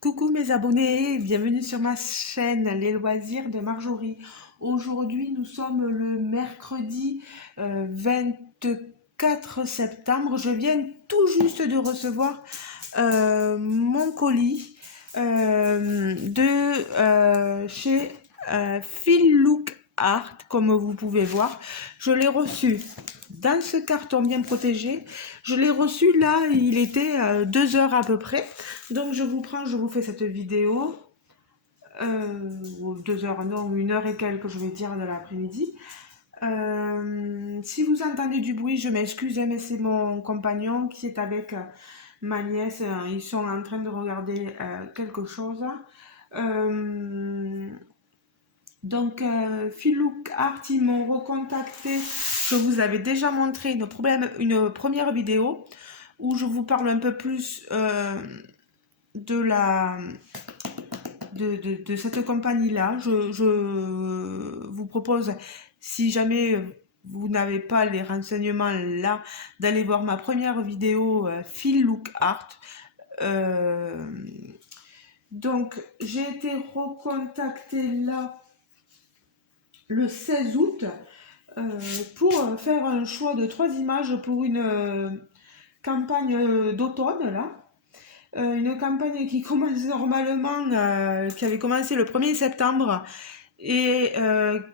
Coucou mes abonnés, bienvenue sur ma chaîne Les Loisirs de Marjorie. Aujourd'hui, nous sommes le mercredi 24 septembre. Je viens tout juste de recevoir mon colis de chez Phil Look Art, comme vous pouvez voir. Je l'ai reçu dans ce carton bien protégé. Je l'ai reçu là, il était 2 heures à peu près. Donc je vous fais cette vidéo. 2 heures, non, 1 heure et quelques, je vais dire, de l'après-midi. Si vous entendez du bruit, je m'excuse, hein, mais c'est mon compagnon qui est avec ma nièce. Ils sont en train de regarder quelque chose. Euh, Philook Art, ils m'ont recontacté. Je vous avais déjà montré une première vidéo où je vous parle un peu plus de cette compagnie-là. Je vous propose, si jamais vous n'avez pas les renseignements là, d'aller voir ma première vidéo Phil Look Art. Euh, j'ai été recontactée là le 16 août pour faire un choix de 3 images pour une campagne d'automne là. Une campagne qui commence normalement, qui avait commencé le 1er septembre et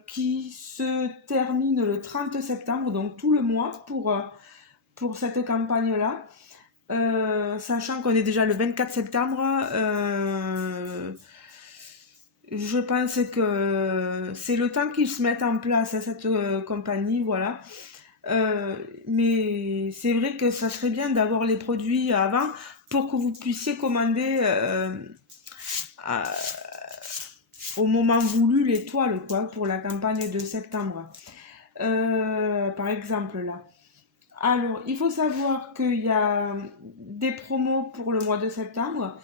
qui se termine le 30 septembre, donc tout le mois pour cette campagne-là. Sachant qu'on est déjà le 24 septembre, je pense que c'est le temps qu'ils se mettent en place à cette compagnie, voilà. Mais c'est vrai que ça serait bien d'avoir les produits avant pour que vous puissiez commander à- au moment voulu les toiles, quoi, pour la campagne de septembre. Par exemple, là. Alors, il faut savoir qu'il y a des promos pour le mois de septembre.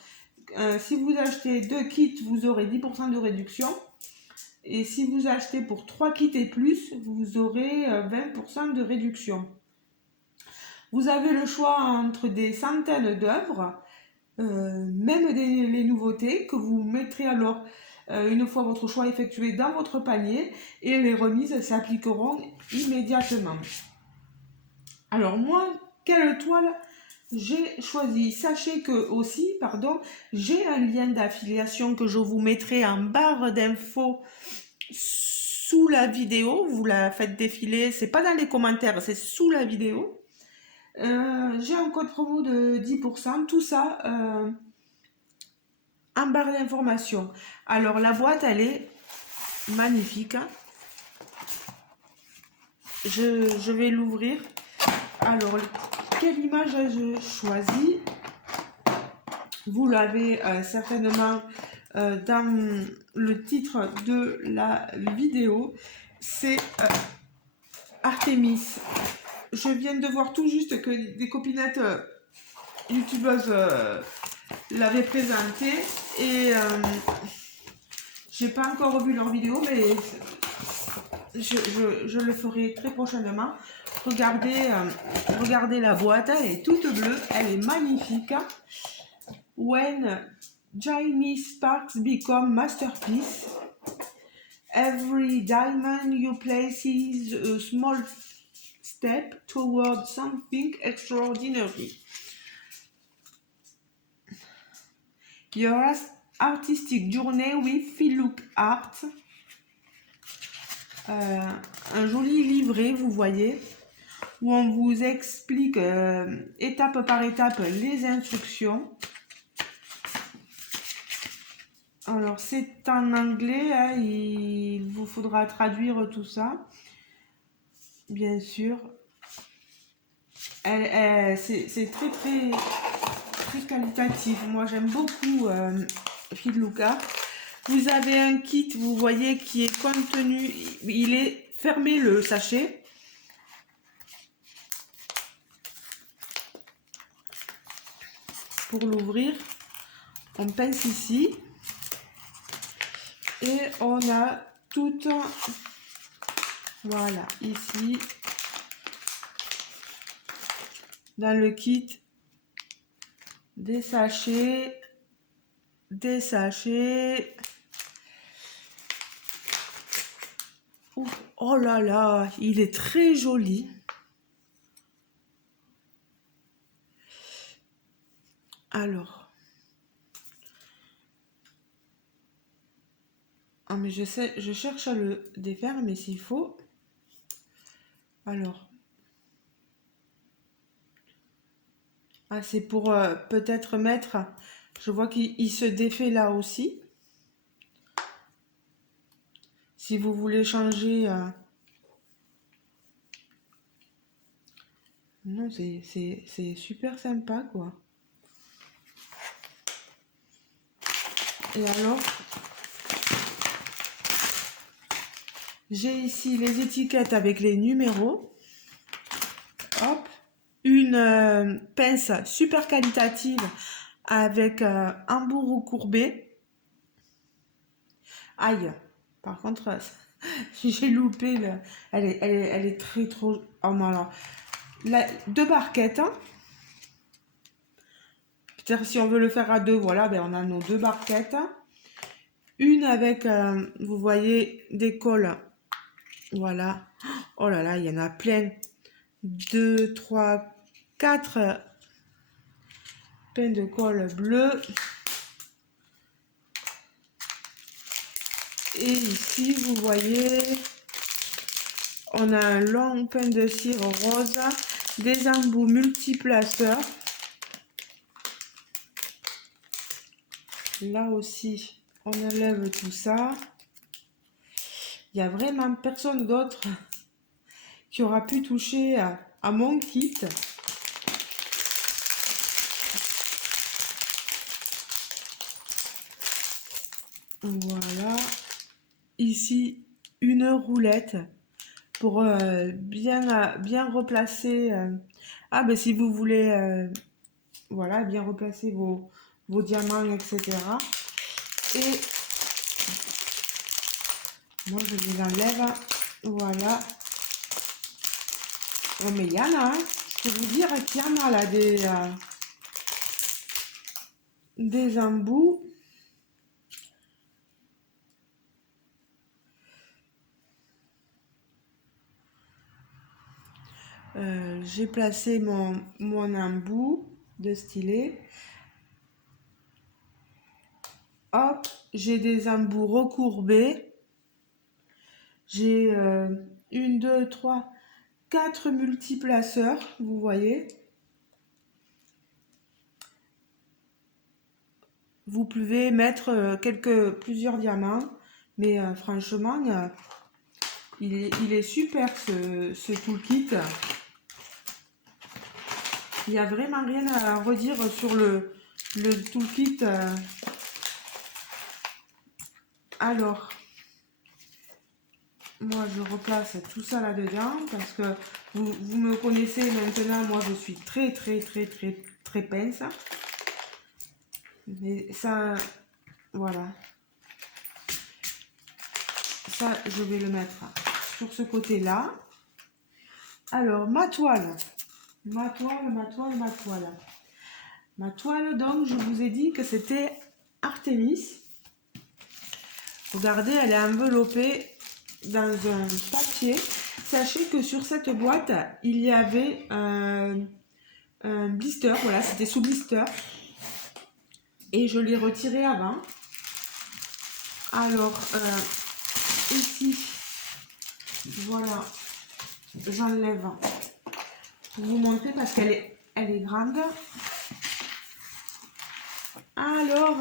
Si vous achetez 2 kits, vous aurez 10% de réduction. Et si vous achetez pour 3 kits et plus, vous aurez 20% de réduction. Vous avez le choix entre des centaines d'œuvres, même les nouveautés, que vous mettrez alors, une fois votre choix effectué, dans votre panier, et les remises s'appliqueront immédiatement. Alors moi, quelle toile j'ai choisi? Sachez que aussi, j'ai un lien d'affiliation que je vous mettrai en barre d'infos sous la vidéo. Vous la faites défiler, c'est pas dans les commentaires, c'est sous la vidéo. J'ai un code promo de 10%, tout ça en barre d'information. Alors la boîte, elle est magnifique. Je vais l'ouvrir. Alors, quelle image ai-je choisi? Vous l'avez certainement dans le titre de la vidéo. C'est Artemis. Je viens de voir tout juste que des copinettes youtubeuses l'avaient présenté et j'ai pas encore vu leur vidéo, mais je le ferai très prochainement. Regardez la boîte, elle est toute bleue, elle est magnifique. When Chinese sparks become masterpiece, every diamond you place is a small step toward something extraordinary. Your artistic journey with Phil Look Art. Un joli livret, vous voyez, où on vous explique étape par étape les instructions. Alors c'est en anglais, hein, il vous faudra traduire tout ça, bien sûr. C'est très très très qualitatif. Moi j'aime beaucoup Phil Look Art. Vous avez un kit, vous voyez, qui est contenu, il est fermé le sachet. Pour l'ouvrir, on pince ici et on a tout, voilà, ici, dans le kit, des sachets des sachets. Ouf, oh là là, il est très joli. Alors, ah mais je sais, je cherche à le défaire, mais s'il faut. Alors, ah c'est pour peut-être mettre. Je vois qu'il se défait là aussi. Si vous voulez changer. Non, c'est super sympa quoi. Et alors, j'ai ici les étiquettes avec les numéros. Hop. Une pince super qualitative avec un bourreau courbé. Aïe. Par contre, j'ai loupé. Elle est très trop... Oh voilà. Deux barquettes. Hein. Peut-être si on veut le faire à deux, voilà, ben on a nos deux barquettes. Une avec, vous voyez, des cols. Voilà. Oh là là, il y en a plein. 2, 3, 4 pains de colle bleu. Et ici, vous voyez, on a un long pain de cire rose, des embouts multiplaceurs. Là aussi, on enlève tout ça. Il n'y a vraiment personne d'autre qui aura pu toucher à mon kit. Voilà. Ici, une roulette pour bien replacer. Ah, ben si vous voulez, voilà, bien replacer vos diamants, etc. Et moi, je les enlève. Voilà. Oh, mais il y en a, hein. Je peux vous dire qu'il y en a là des embouts. J'ai placé mon embout de stylet. Hop, j'ai des embouts recourbés. J'ai 1, 2, 3, 4 multiplaceurs, vous voyez. Vous pouvez mettre plusieurs diamants, mais franchement, il est super ce toolkit. Il n'y a vraiment rien à redire sur le toolkit. Alors, moi je replace tout ça là-dedans parce que vous me connaissez maintenant, moi je suis très pince. Mais ça, voilà. Ça, je vais le mettre sur ce côté-là. Alors, ma toile. Ma toile, donc, je vous ai dit que c'était Artémis. Regardez, elle est enveloppée dans un papier. Sachez que sur cette boîte, il y avait un blister. Voilà, c'était sous blister. Et je l'ai retiré avant. Alors, ici, voilà, j'enlève pour vous montrer parce qu'elle est grande. Alors.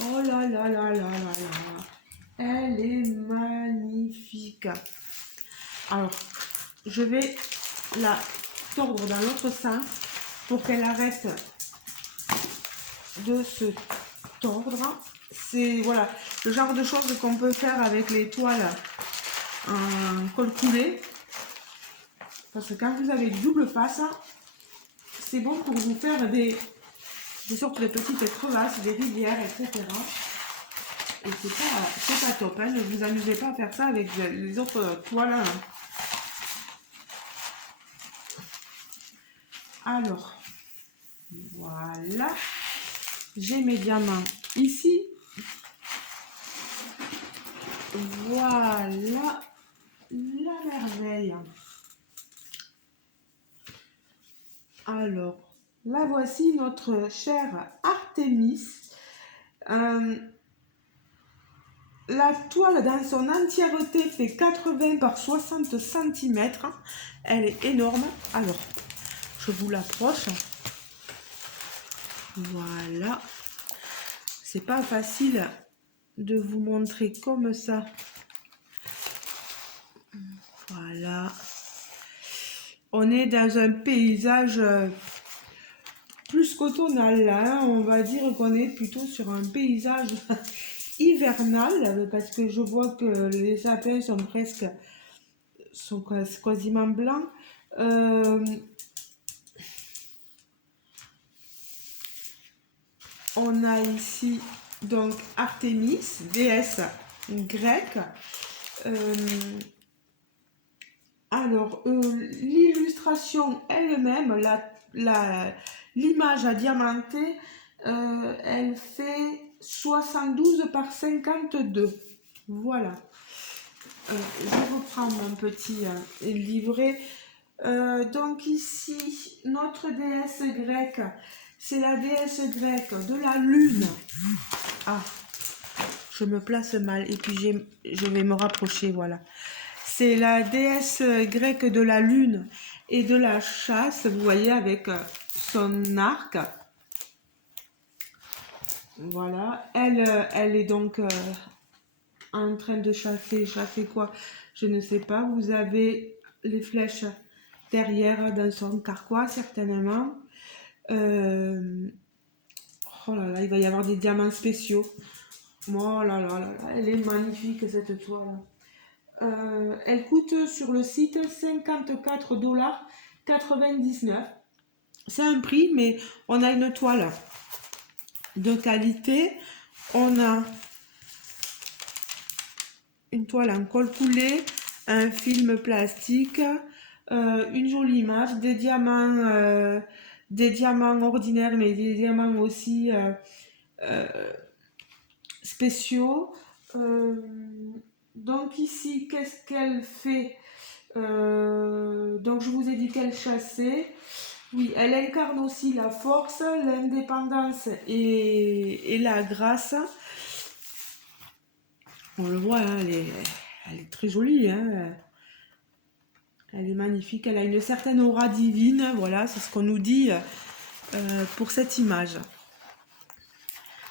Oh là. Elle est magnifique. Alors, je vais la tordre dans l'autre sens pour qu'elle arrête de se tordre. C'est voilà le genre de choses qu'on peut faire avec les toiles en colle coulée. Parce que quand vous avez du double face, c'est bon pour vous faire des sortes de petites crevasses, des rivières, etc. Et c'est pas top, hein. Ne vous amusez pas à faire ça avec les autres toiles, hein. Alors, voilà. J'ai mes diamants ici. Voilà la merveille. Alors, la voici, notre chère Artémis. La toile dans son entièreté fait 80 par 60 cm. Elle est énorme. Alors, je vous l'approche. Voilà. C'est pas facile de vous montrer comme ça. Voilà. On est dans un paysage plus qu'automnal là, hein. On va dire qu'on est plutôt sur un paysage hivernal parce que je vois que les sapins sont quasiment blancs. On a ici donc Artémis, déesse grecque. Alors, l'illustration elle-même, l'image à diamanter, elle fait 72 par 52. Voilà. Je reprends mon petit livret. Donc ici, notre déesse grecque, c'est la déesse grecque de la lune. Ah, je me place mal et puis je vais me rapprocher, voilà. C'est la déesse grecque de la lune et de la chasse, vous voyez, avec son arc. Voilà, elle est donc en train de chasser quoi, je ne sais pas. Vous avez les flèches derrière dans son carquois, certainement. Oh là là, il va y avoir des diamants spéciaux. Oh là là là là, elle est magnifique cette toile. Elle coûte sur le site 54,99 $. C'est un prix, mais on a une toile de qualité. On a une toile en colle coulée, un film plastique, une jolie image, des diamants ordinaires, mais des diamants aussi spéciaux. Donc ici, qu'est-ce qu'elle fait? Donc je vous ai dit qu'elle chassait. Oui, elle incarne aussi la force, l'indépendance et la grâce. On le voit, hein, elle est très jolie, hein. Elle est magnifique, elle a une certaine aura divine, voilà, c'est ce qu'on nous dit pour cette image.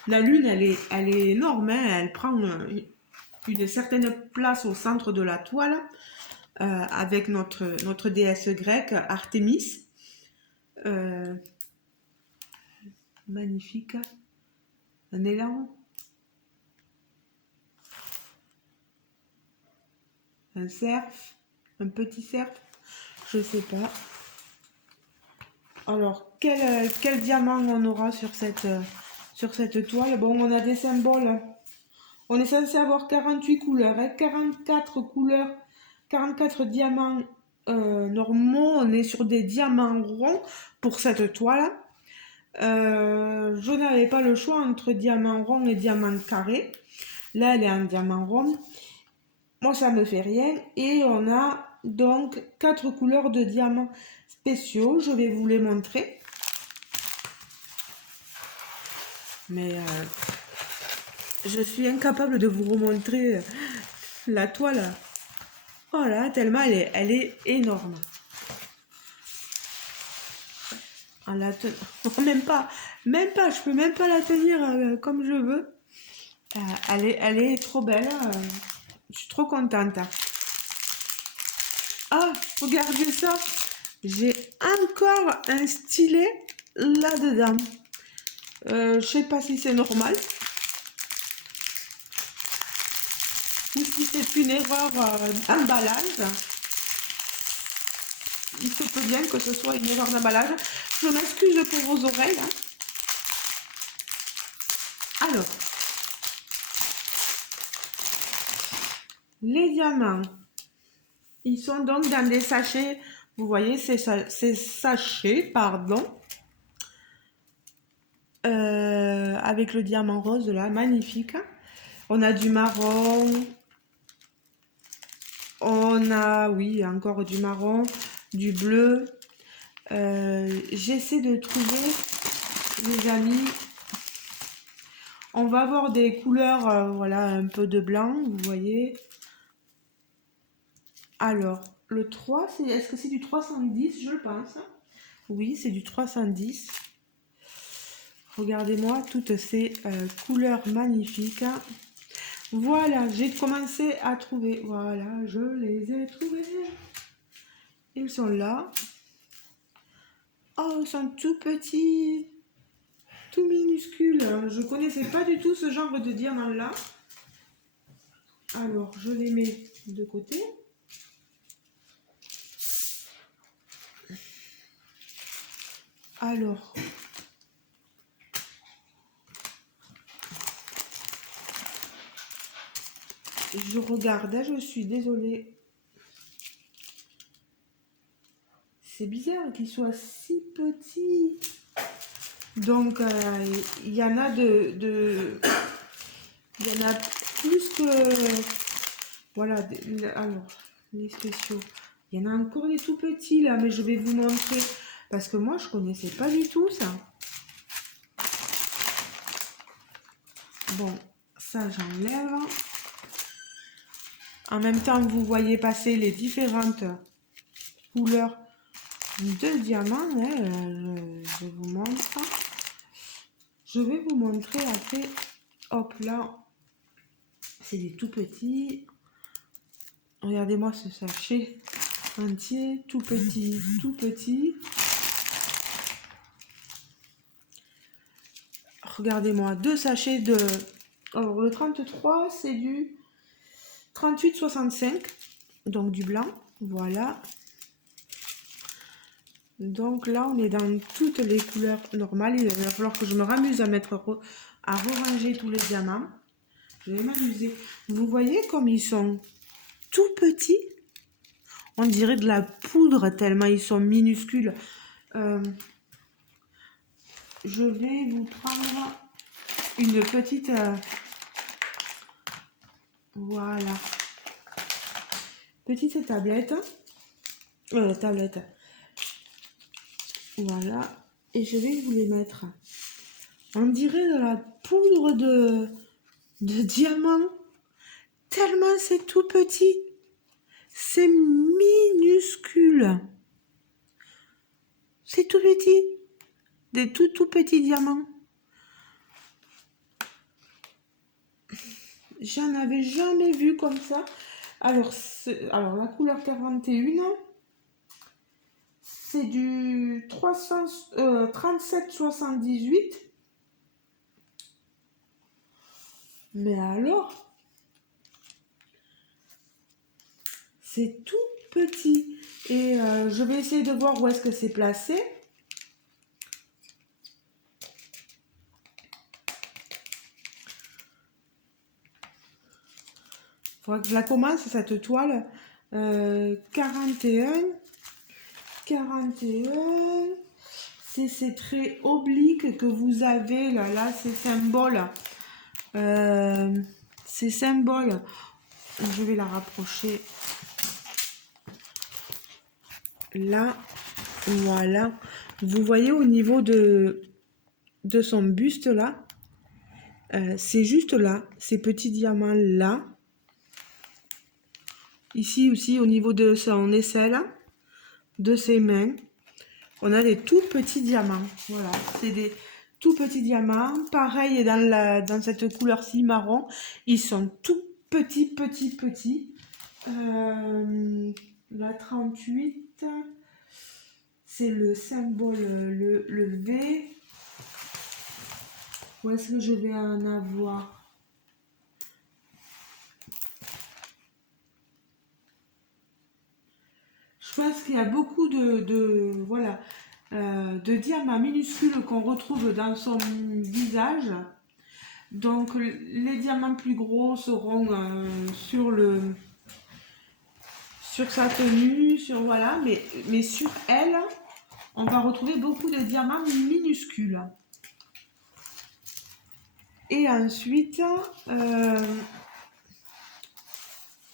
La lune, elle est énorme, hein, elle prend une certaine place au centre de la toile, avec notre déesse grecque, Artémis. Magnifique. Un élan. Un cerf. Un petit cerf. Je sais pas. Alors, quel diamant on aura sur cette toile? Bon, on a des symboles. On est censé avoir 48 couleurs, hein, 44 couleurs, 44 diamants normaux. On est sur des diamants ronds pour cette toile. Je n'avais pas le choix entre diamant rond et diamant carré. Là, elle est en diamant rond. Moi, ça me fait rien. Et on a donc 4 couleurs de diamants spéciaux. Je vais vous les montrer. Mais je suis incapable de vous remontrer la toile. Voilà, tellement elle est énorme. Même pas, je peux même pas la tenir comme je veux. Elle est trop belle. Je suis trop contente. Ah, regardez ça. J'ai encore un stylet là-dedans. Je sais pas si c'est normal ou si c'est une erreur d'emballage. Il se peut bien que ce soit une erreur d'emballage. Je m'excuse pour vos oreilles. Hein. Alors, Les diamants, ils sont donc dans des sachets. Vous voyez ces sachets, pardon. Avec le diamant rose là, magnifique. On a du marron. On a, oui, encore du marron, du bleu. J'essaie de trouver, les amis. On va avoir des couleurs, voilà, un peu de blanc, vous voyez. Alors, le 3, est-ce que c'est du 310, je le pense. Oui, c'est du 310. Regardez-moi toutes ces couleurs magnifiques. Voilà, j'ai commencé à trouver. Voilà, je les ai trouvés. Ils sont là. Oh, ils sont tout petits. Tout minuscules. Je connaissais pas du tout ce genre de diamant-là. Alors, je les mets de côté. Alors, je regarde, je suis désolée. C'est bizarre qu'ils soient si petits. Donc, il y en a il y en a plus que... Voilà, alors, les spéciaux. Il y en a encore des tout petits là, mais je vais vous montrer. Parce que moi, je connaissais pas du tout ça. Bon, ça, j'enlève. En même temps, vous voyez passer les différentes couleurs de diamants. Je vous montre. Je vais vous montrer après. Hop là, c'est des tout petits. Regardez-moi ce sachet entier, tout petit, tout petit. Regardez-moi, deux sachets de... Alors, le 33, c'est du 38,65. Donc, du blanc. Voilà. Donc là, on est dans toutes les couleurs normales. Il va falloir que je me ramuse à à ranger tous les diamants. Je vais m'amuser. Vous voyez comme ils sont tout petits. On dirait de la poudre tellement ils sont minuscules. Je vais vous prendre une petite... voilà. Petite tablette. Tablette. Voilà. Et je vais vous les mettre. On dirait de la poudre de diamant. Tellement c'est tout petit. C'est minuscule. C'est tout petit. Des tout petits diamants. J'en avais jamais vu comme ça. Alors la couleur 41, c'est du 37,78. Mais alors, c'est tout petit. Et je vais essayer de voir où est-ce que c'est placé. Il faudra que je la commence, cette toile. 41. C'est ces traits obliques que vous avez là, ces symboles. Ces symboles. Je vais la rapprocher. Là, voilà. Vous voyez au niveau de son buste là, c'est juste là, ces petits diamants là. Ici aussi, au niveau de son aisselle, de ses mains, on a des tout petits diamants. Voilà, c'est des tout petits diamants. Pareil dans cette couleur-ci marron, ils sont tout petits. La 38, c'est le symbole, le V. Où est-ce que je vais en avoir? Je pense qu'il y a beaucoup voilà, de diamants minuscules qu'on retrouve dans son visage. Donc les diamants plus gros seront sur le sur sa tenue, sur voilà, mais sur elle, on va retrouver beaucoup de diamants minuscules. Et ensuite,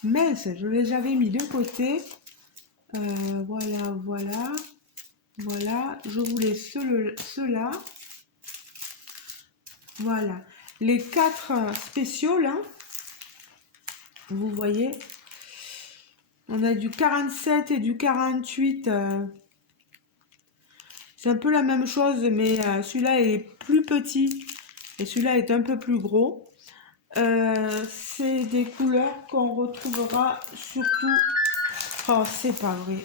mince, je les avais mis de côté. Voilà, voilà, voilà. Je voulais ceux-là. Voilà. Les 4 spéciaux, là, vous voyez, on a du 47 et du 48. C'est un peu la même chose, mais celui-là est plus petit et celui-là est un peu plus gros. C'est des couleurs qu'on retrouvera surtout... Oh, c'est pas vrai.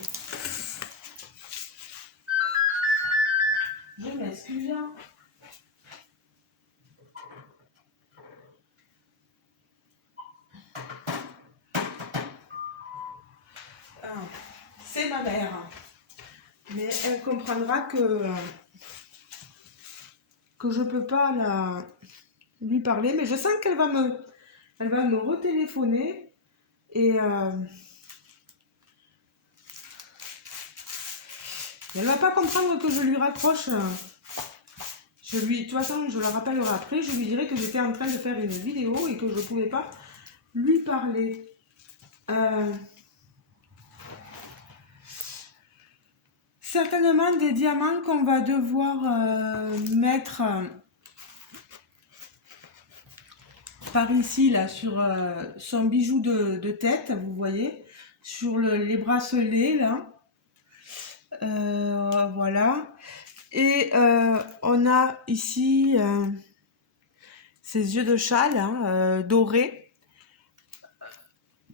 Je m'excuse. Ah, c'est ma mère. Mais elle comprendra que je peux pas lui parler. Mais je sens qu'elle va me retéléphoner. Et elle va pas comprendre que je lui raccroche. De toute façon, je la rappellerai après. Je lui dirai que j'étais en train de faire une vidéo et que je ne pouvais pas lui parler. Certainement des diamants qu'on va devoir mettre par ici, là, sur son bijou de tête, vous voyez, sur les bracelets, là. Voilà. Et on a ici ces yeux de chat, là, dorés,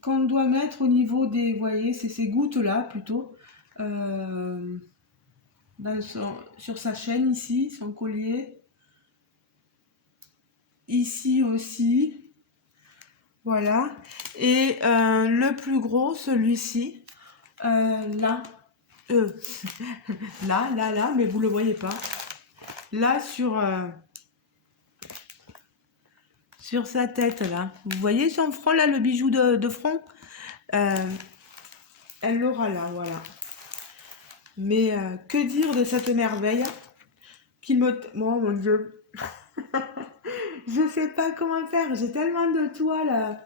qu'on doit mettre au niveau des, vous voyez, c'est ces gouttes-là, plutôt, sur sa chaîne, ici, son collier. Ici aussi. Voilà. Et le plus gros, celui-ci, là, là, mais vous le voyez pas. Là, sur sa tête, là. Vous voyez son front, là, le bijou de front? Elle l'aura là, voilà. Mais que dire de cette merveille qui me... Oh mon Dieu. Je sais pas comment faire. J'ai tellement de toiles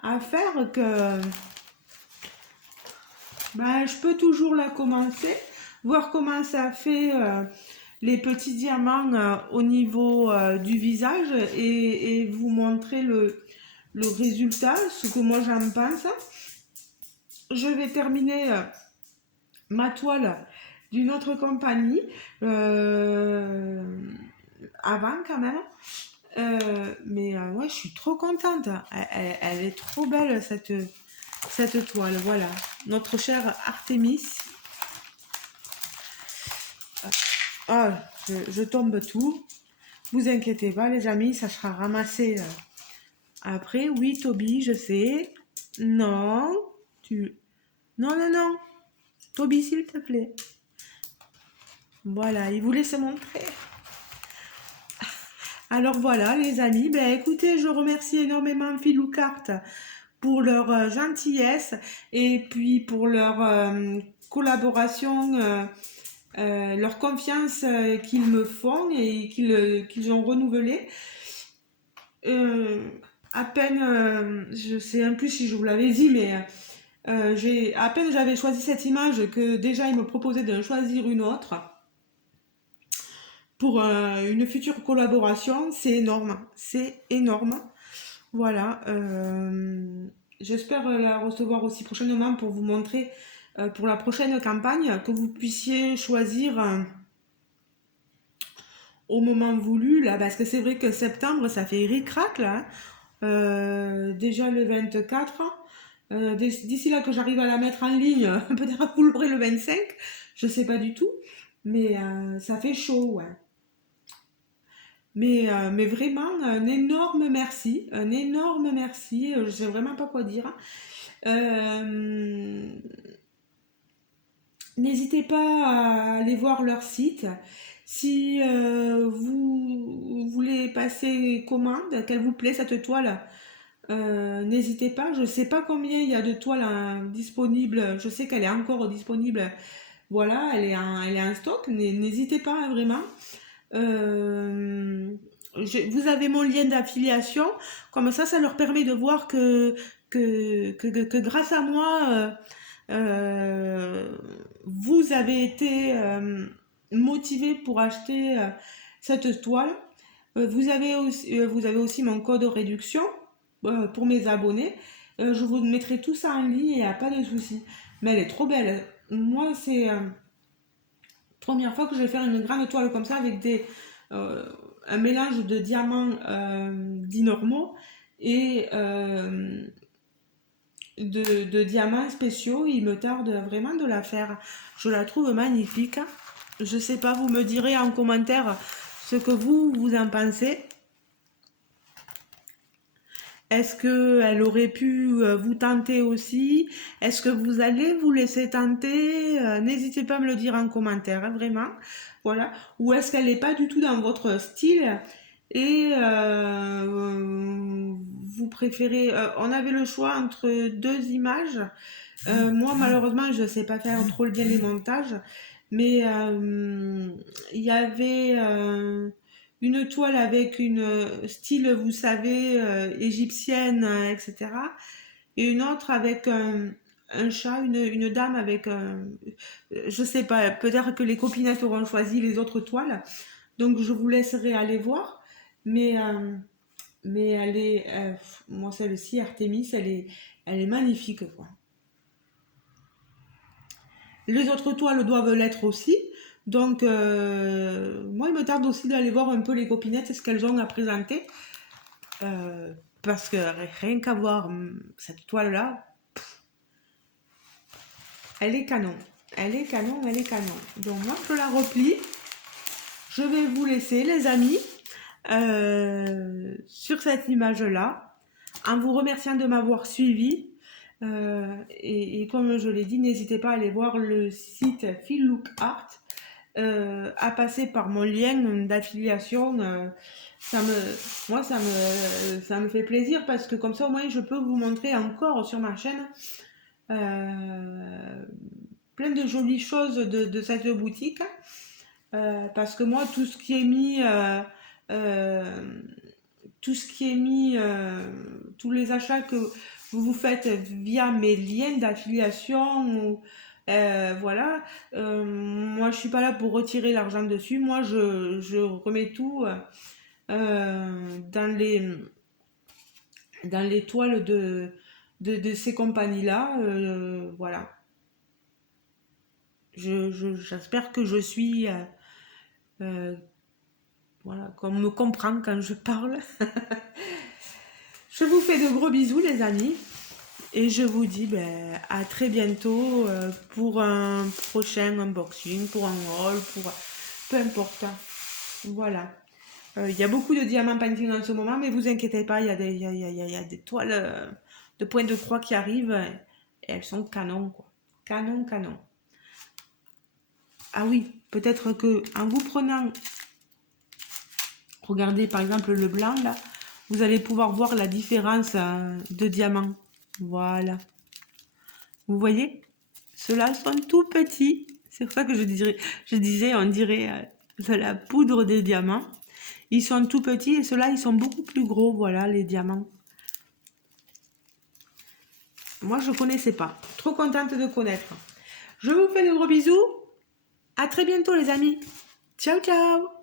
à faire que... Ben, je peux toujours la commencer, voir comment ça fait les petits diamants au niveau du visage et vous montrer le résultat, ce que moi j'en pense. Je vais terminer ma toile d'une autre compagnie avant quand même. Mais ouais, je suis trop contente. Elle est trop belle cette toile. Voilà, notre chère Artémis. Ah, je tombe tout. Vous inquiétez pas, les amis, ça sera ramassé après. Oui, Toby, je sais. Non, non. Toby, s'il te plaît. Voilà, il voulait se montrer. Alors voilà, les amis, ben écoutez, je remercie énormément Filoucart pour leur gentillesse et puis pour leur collaboration, leur confiance qu'ils me font et qu'ils ont renouvelée. À peine, je sais même plus si je vous l'avais dit, mais à peine j'avais choisi cette image que déjà ils me proposaient de choisir une autre pour une future collaboration. C'est énorme, c'est énorme. Voilà, j'espère la recevoir aussi prochainement pour vous montrer pour la prochaine campagne que vous puissiez choisir au moment voulu là, parce que c'est vrai que septembre ça fait ric-rac là, déjà le 24. D'ici là que j'arrive à la mettre en ligne, peut-être vous l'aurez le 25, je sais pas du tout, mais ça fait chaud, ouais. Mais vraiment, un énorme merci, je sais vraiment pas quoi dire. Euh, N'hésitez pas à aller voir leur site. Si vous voulez passer commande, qu'elle vous plaît cette toile, N'hésitez pas, je sais pas combien il y a de toiles disponibles, je sais qu'elle est encore disponible, voilà, elle est en stock, n'hésitez pas hein, vraiment. Euh, Vous avez mon lien d'affiliation, comme ça leur permet de voir que grâce à moi, euh, vous avez été motivé pour acheter cette toile. Vous avez aussi mon code de réduction pour mes abonnés. Je vous mettrai tout ça en ligne, il n'y a pas de souci. Mais elle est trop belle. Moi, c'est première fois que je vais faire une grande toile comme ça avec un mélange de diamants dits normaux et de diamants spéciaux. Il me tarde vraiment de la faire. Je la trouve magnifique. Je sais pas, vous me direz en commentaire ce que vous en pensez. Est-ce qu'elle aurait pu vous tenter aussi? Est-ce que vous allez vous laisser tenter? N'hésitez pas à me le dire en commentaire, hein, vraiment. Voilà. Ou est-ce qu'elle n'est pas du tout dans votre style? Et vous préférez... on avait le choix entre deux images. Moi, malheureusement, je ne sais pas faire trop bien les montages. Mais il y avait une toile avec une style, vous savez, égyptienne, etc. Et une autre avec un chat, une dame avec je sais pas, peut-être que les copinettes auront choisi les autres toiles. Donc je vous laisserai aller voir. Mais, mais elle est, moi celle-ci, Artemis, elle est magnifique, quoi. Les autres toiles doivent l'être aussi. Donc, moi, il me tarde aussi d'aller voir un peu les copinettes, ce qu'elles ont à présenter. Parce que rien qu'à voir cette toile-là, elle est canon. Elle est canon, elle est canon. Donc, moi, je la replie. Je vais vous laisser, les amis, sur cette image-là, en vous remerciant de m'avoir suivi. Et comme je l'ai dit, n'hésitez pas à aller voir le site Feel Look Art, à passer par mon lien d'affiliation. Moi, ça me fait plaisir parce que comme ça, au moins, je peux vous montrer encore sur ma chaîne plein de jolies choses de cette boutique. Parce que moi, tout ce qui est mis, euh, tout ce qui est mis, tous les achats que vous faites via mes liens d'affiliation, voilà, moi je suis pas là pour retirer l'argent dessus, moi je remets tout dans les toiles de ces compagnies-là, voilà. J'espère que je suis, voilà, qu'on me comprend quand je parle. Je vous fais de gros bisous les amis et je vous dis à très bientôt pour un prochain unboxing, pour un haul, pour peu importe. Voilà. Il y a beaucoup de diamants painting en ce moment, mais vous inquiétez pas, il y a des toiles de pointe de croix qui arrivent et elles sont canon quoi. Canon, canon. Ah oui, peut-être que en vous prenant, regardez par exemple le blanc là, vous allez pouvoir voir la différence de diamants. Voilà. Vous voyez? Ceux-là sont tout petits. C'est pour ça que je disais, on dirait de la poudre des diamants. Ils sont tout petits et ceux-là, ils sont beaucoup plus gros. Voilà, les diamants. Moi, je ne connaissais pas. Trop contente de connaître. Je vous fais de gros bisous. À très bientôt, les amis. Ciao, ciao.